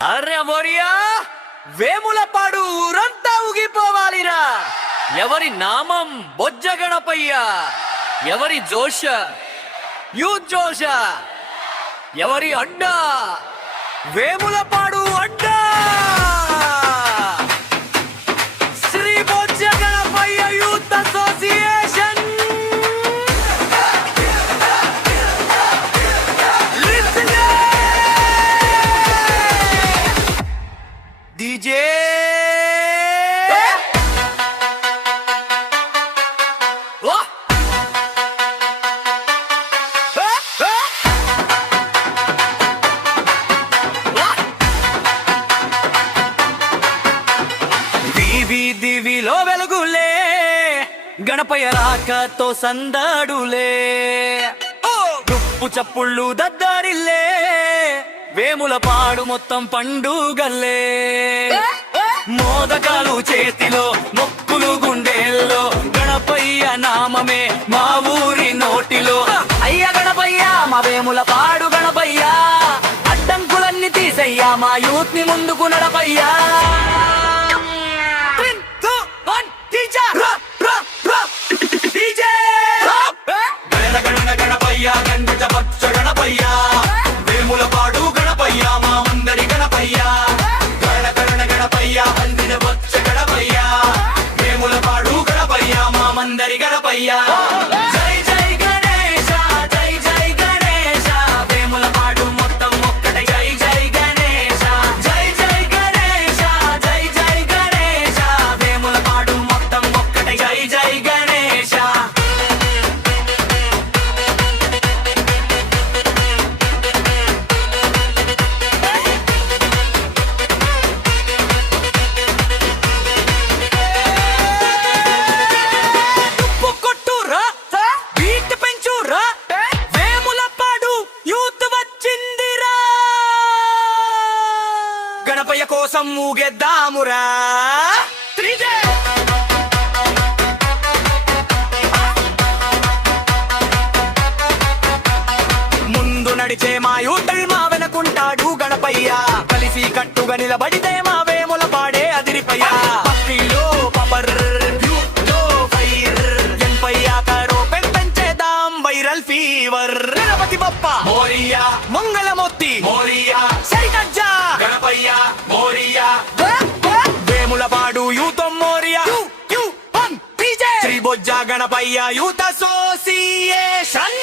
అరే మొరియా వేములపాడు ఊరంతా ఊగిపోవాలిరా. ఎవరి నామం బొజ్జ గణపయ్య, ఎవరి జోష యూత్ జోష, ఎవరి అడ్డా వేములపాడు అడ్డా. Sri Bojja Ganapayya youth association. DJ దివిలో వెలుగులే, గణపయ్య రాకతో సందడులే, దుప్పు చప్పుళ్ళు దద్దరిల్లే, వేములపాడు మొత్తం పండుగల్లే. మోదకాలు చేతిలో, మొక్కులు గుండెల్లో, గణపయ్య నామమే మా ఊరి నోటిలో. అయ్య గణపయ్య మా వేములపాడు గణపయ్య, అడ్డంకులన్నీ తీసయ్యా మా యూత్ ని ముందుకు నడపయ్యా. వేములపాడు గణపయ్య మా మందరి గణపయ్య, గణ గణపయ్య అందిన బొచ్చ గణపయ్య, వేములపాడు గణపయ్య మా మందరి గణపయ్య. జై జై గణేశ, జై జై గణేశ, వేములపాడు మొత్తం ఒక్కటే. జై జై గణేశ, జై జై గణేశ, జై జై గణేశ, వేములపాడు మొత్తం ఒక్కటే. జై జై గణేశ. గణపయ్య కోసం ఊగేద్దామురా. ముందు నడిచే మా యూతల్ మా వెనకుంటాడు గణపయ్య, కలిసి కట్టుగా నిలబడితే మా వేములపాడే అదిరిపయ్యా. పప్పిలో పపర్ యూత్లో ఫైర్, గణపయ్య కరో పెంచేదాం వైరల్ ఫీవర్. గణపతి బప్ప మోరియా, మంగళమూర్తి మోరియా, సరికజ్జా Ganapayya Morya, Vemulapadu youth Morya, Sri Bojja Ganapayya youth association.